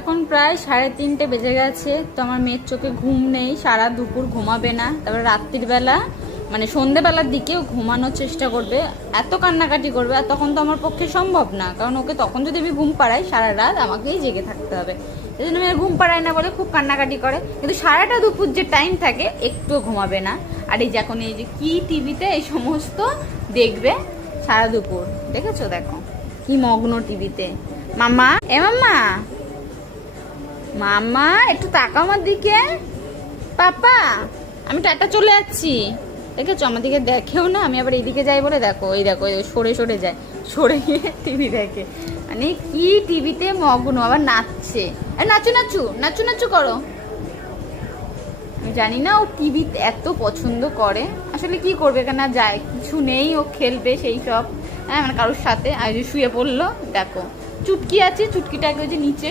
এখন প্রায় 3:30 বেজে গেছে। তো আমার মেয়ের চোখে ঘুম নেই, সারা দুপুর ঘুমাবে না। তারপরে রাত্রির বেলা মানে সন্ধ্যেবেলার দিকেও ঘুমানোর চেষ্টা করবে, এত কান্নাকাটি করবে। আর তখন তো আমার পক্ষে সম্ভব না, কারণ ওকে তখন যদি আমি ঘুম পাড়াই সারা রাত আমাকেই জেগে থাকতে হবে। এই জন্য আমি আর ঘুম পাড়াই না বলে খুব কান্নাকাটি করে, কিন্তু সারাটা দুপুর যে টাইম থাকে একটুও ঘুমাবে না। আর এই যে এখন এই যে কি টিভিতে এই সমস্ত দেখবে সারা দুপুর, দেখেছো? দেখো কি মগ্ন টিভিতে। মামা, এ মামা, মামা একটু তাকাও আমার দিকে। পাপা, আমি টাটা চলে যাচ্ছি। দেখেছো আমার দিকে দেখেও না, আমি আবার এইদিকে যাই বলে দেখো, এই দেখো সরে সরে যায়, সরে গিয়ে টিভি দেখে। মানে কি টিভিতে মগ্ন, আবার নাচছে। নাচু নাচু নাচু নাচু করো। আমি জানি না ও টিভি এত পছন্দ করে, আসলে কি করবে, এখানে যায় কিছু নেই, ও খেলবে সেই সব। হ্যাঁ মানে কারোর সাথে। আর শুয়ে পড়লো, দেখো চুটকি আছে, চুটকিটাকে ওই যে নিচে